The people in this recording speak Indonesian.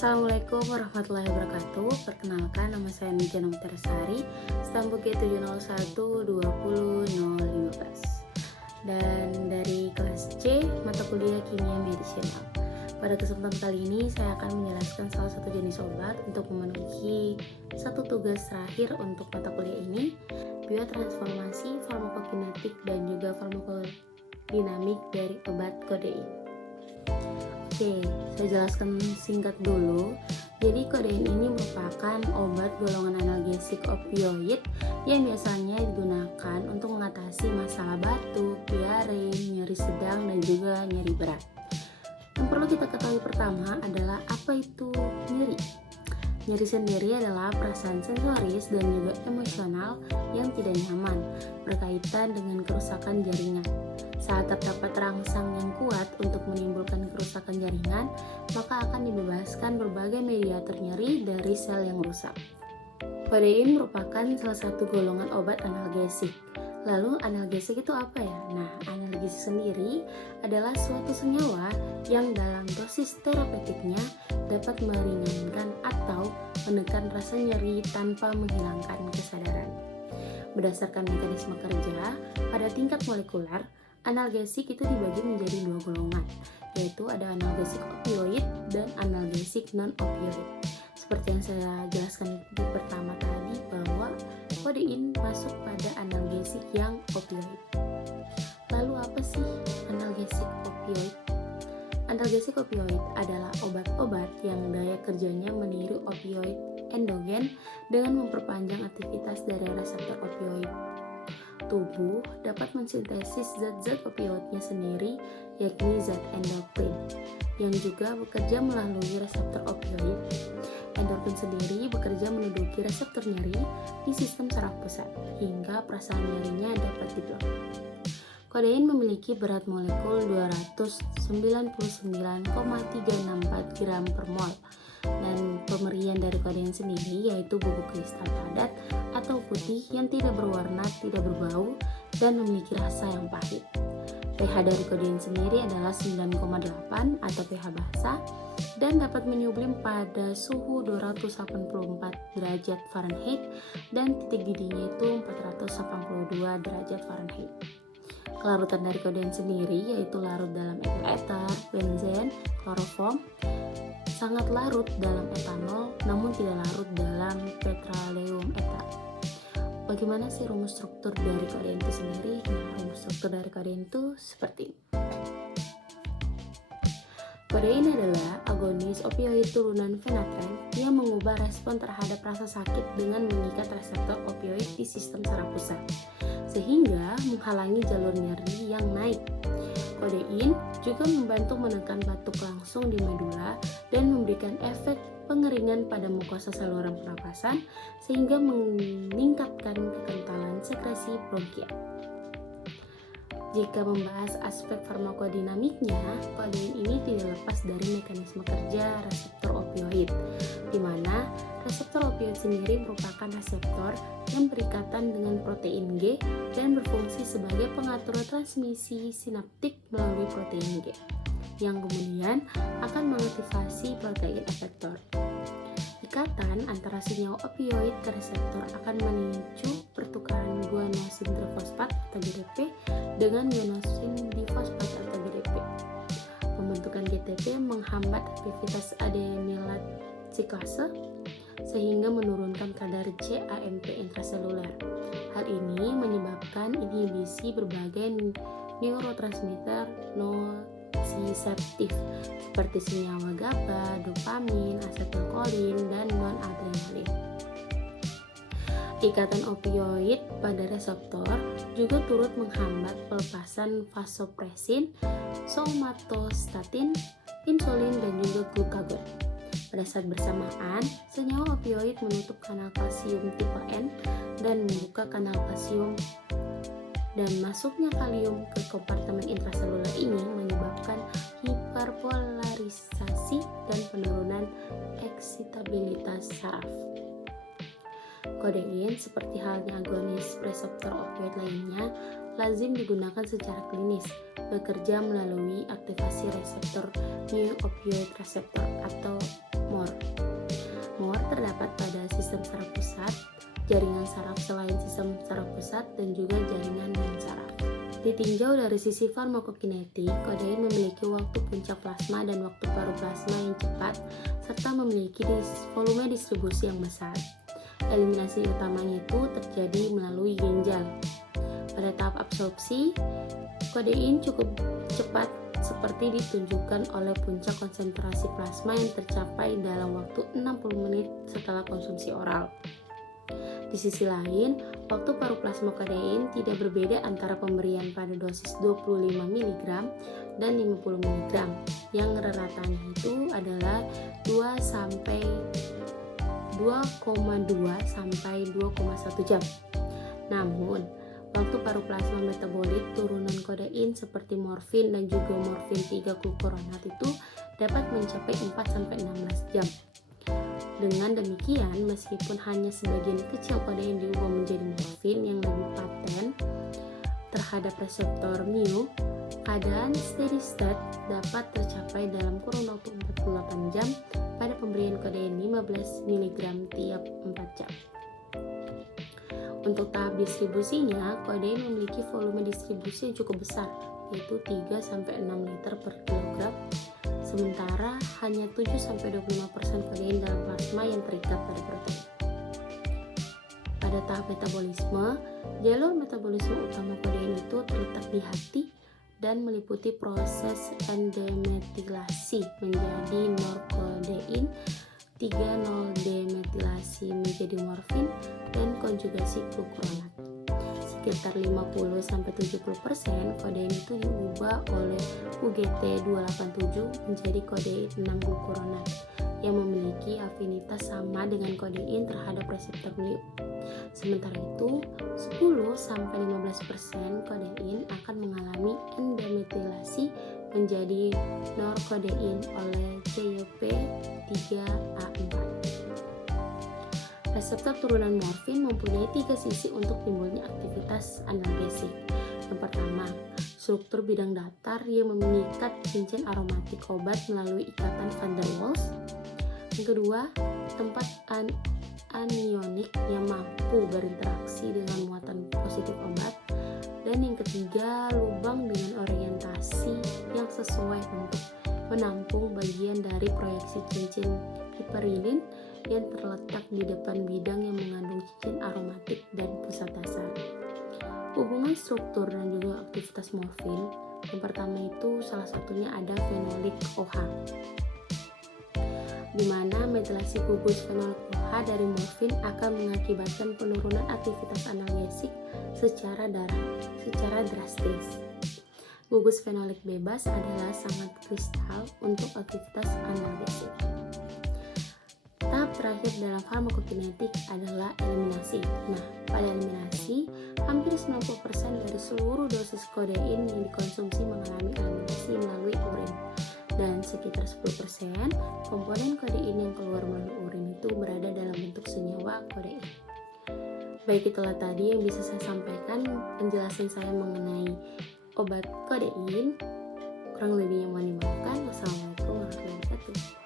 Assalamualaikum warahmatullahi wabarakatuh. Perkenalkan, nama saya Nija Teresari, stamp G701200015 dan dari kelas C, mata kuliah kimia medisinal. Pada kesempatan kali ini saya akan menjelaskan salah satu jenis obat untuk memenuhi satu tugas terakhir untuk mata kuliah ini, biotransformasi, farmakokinetik, dan juga farmakodinamik dari obat kodein. Oke, saya jelaskan singkat dulu. Jadi kodein ini merupakan obat golongan analgesik opioid yang biasanya digunakan untuk mengatasi masalah batuk, diare, nyeri sedang, dan juga nyeri berat. Yang perlu kita ketahui pertama adalah apa itu nyeri. Nyeri sendiri adalah perasaan sensoris dan juga emosional yang tidak nyaman berkaitan dengan kerusakan jaringan. Saat terdapat rangsang yang kuat untuk menimbulkan kerusakan jaringan, maka akan dibebaskan berbagai mediator nyeri dari sel yang rusak. Kodein merupakan salah satu golongan obat analgesik. Lalu analgesik itu apa ya? Nah, analgesik sendiri adalah suatu senyawa yang dalam dosis terapeutiknya dapat meringankan atau menekan rasa nyeri tanpa menghilangkan kesadaran. Berdasarkan mekanisme kerja, pada tingkat molekuler, analgesik itu dibagi menjadi dua golongan, yaitu ada analgesik opioid dan analgesik non-opioid. Seperti yang saya jelaskan di pertama tadi, bahwa kodein masuk pada analgesik yang opioid. Lalu apa sih analgesik opioid? Analgesik opioid adalah obat-obat yang daya kerjanya meniru opioid endogen dengan memperpanjang aktivitas dari reseptor opioid. Tubuh dapat mensintesis zat-zat opioidnya sendiri, yakni zat endorfin, yang juga bekerja melalui reseptor opioid. Endorfin sendiri bekerja menduduki reseptor nyeri di sistem saraf pusat, hingga perasaan nyerinya dapat diblok. Kodein memiliki berat molekul 299,364 gram per mol, dan pemerian dari kodein sendiri yaitu bubuk kristal padat atau putih yang tidak berwarna, tidak berbau, dan memiliki rasa yang pahit. pH dari kodein sendiri adalah 9,8 atau pH basa dan dapat menyublim pada suhu 284 derajat Fahrenheit dan titik didihnya itu 482 derajat Fahrenheit. Kelarutan dari kodein sendiri yaitu larut dalam etil eter, benzen, kloroform, sangat larut dalam etanol namun tidak larut dalam petroleum eter. Bagaimana sih rumus struktur dari kodein itu sendiri? Nah, rumus struktur dari kodein itu seperti ini. Kodein adalah agonis opioid turunan fenatren yang mengubah respon terhadap rasa sakit dengan mengikat reseptor opioid di sistem saraf pusat, sehingga menghalangi jalur nyeri yang naik. Kodein juga membantu menekan batuk langsung di medula dan memberikan efek pengeringan pada mukosa saluran pernapasan sehingga meningkatkan kekentalan sekresi bronkial. Jika membahas aspek farmakodinamiknya, kodein ini tidak lepas dari mekanisme kerja reseptor opioid, di mana reseptor opioid sendiri merupakan reseptor yang berikatan dengan protein G dan berfungsi sebagai pengatur transmisi sinaptik melalui protein G, yang kemudian akan mengaktifasi protein efektor. Ikatan antara senyawa opioid ke reseptor akan memicu pertukaran guanosin trifosfat atau GTP dengan guanosin difosfat atau GDP. Pembentukan GTP menghambat aktivitas adenylat siklase sehingga menurunkan kadar CAMP intraseluler. Hal ini menyebabkan inhibisi berbagai neurotransmitter nociceptif seperti senyawa GABA, dopamin, asetilkolin, dan non-adrenalin. Ikatan opioid pada reseptor juga turut menghambat pelepasan vasopresin, somatostatin, insulin, dan juga glukagon. Pada saat bersamaan, senyawa opioid menutup kanal kalsium tipe N dan membuka kanal kalsium, dan masuknya kalium ke kompartemen intraseluler ini menyebabkan hiperpolarisasi dan penurunan eksitabilitas saraf. Kodein, seperti halnya agonis reseptor opioid lainnya, lazim digunakan secara klinis, bekerja melalui aktivasi reseptor mu opioid reseptor atau MOR. MOR terdapat pada sistem saraf pusat, jaringan saraf selain sistem saraf pusat, dan juga jaringan non-saraf. Ditinjau dari sisi farmakokinetik, kodein memiliki waktu puncak plasma dan waktu paruh plasma yang cepat, serta memiliki volume distribusi yang besar. Eliminasi utamanya itu terjadi melalui ginjal. Pada tahap absorpsi, kodein cukup cepat seperti ditunjukkan oleh puncak konsentrasi plasma yang tercapai dalam waktu 60 menit setelah konsumsi oral. Di sisi lain, waktu paruh plasma kodein tidak berbeda antara pemberian pada dosis 25 mg dan 50 mg, yang rata-ratanya itu adalah 2,2 sampai 2,1 jam. Namun, waktu paruh plasma metabolik turunan kodein seperti morfin dan juga morfin 3-glukuronat itu dapat mencapai 4-16 jam. Dengan demikian, meskipun hanya sebagian kecil kodein diubah menjadi morfin yang lebih paten terhadap reseptor mu, keadaan steady state dapat tercapai dalam kurun waktu 48 jam pada pemberian kodein 15 mg tiap 4 jam. Untuk tahap distribusinya, kodein memiliki volume distribusi yang cukup besar, yaitu 3-6 liter per kilogram, sementara hanya 7-25% kodein dalam plasma yang terikat pada protein. Pada tahap metabolisme, jalur metabolisme utama kodein itu terletak di hati dan meliputi proses endemetilasi menjadi norkodein, 3,0-demetilasi menjadi morfin, dan konjugasi glukuronat. Sekitar 50-70% kodein itu diubah oleh UGT287 menjadi kodein 6-glukuronat yang memiliki afinitas sama dengan kodein terhadap reseptor mu. Sementara itu, 10-15% kodein akan mengalami endemetilasi menjadi norkodein oleh CYP3A4. Reseptor turunan morfin mempunyai 3 sisi untuk timbulnya aktivitas analgesik. Yang pertama, struktur bidang datar yang mengikat cincin aromatik obat melalui ikatan van der Waals. Yang kedua, tempat anionik yang mampu berinteraksi dengan muatan positif obat. Dan yang ketiga, lubang dengan orientasi yang sesuai untuk menampung bagian dari proyeksi cincin piperidin yang terletak di depan bidang yang mengandung cincin aromatik dan pusat dasar. Hubungan struktur dan juga aktivitas morfin, yang pertama itu salah satunya ada fenolik OH, di mana metilasi gugus fenolik OH dari morfin akan mengakibatkan penurunan aktivitas analgesik secara drastis. Gugus fenolik bebas adalah sangat kristal untuk aktivitas analgesik. Tahap terakhir dalam farmakokinetik adalah eliminasi. Nah, pada eliminasi, hampir 90% dari seluruh dosis kodein yang dikonsumsi mengalami eliminasi melalui urin. Dan sekitar 10% komponen kodein yang keluar melalui urin itu berada dalam bentuk senyawa kodein. Baik, itulah tadi yang bisa saya sampaikan penjelasan saya mengenai obat kodein. Kurang lebihnya mohon dimaafkan. Wassalamualaikum warahmatullahi wabarakatuh.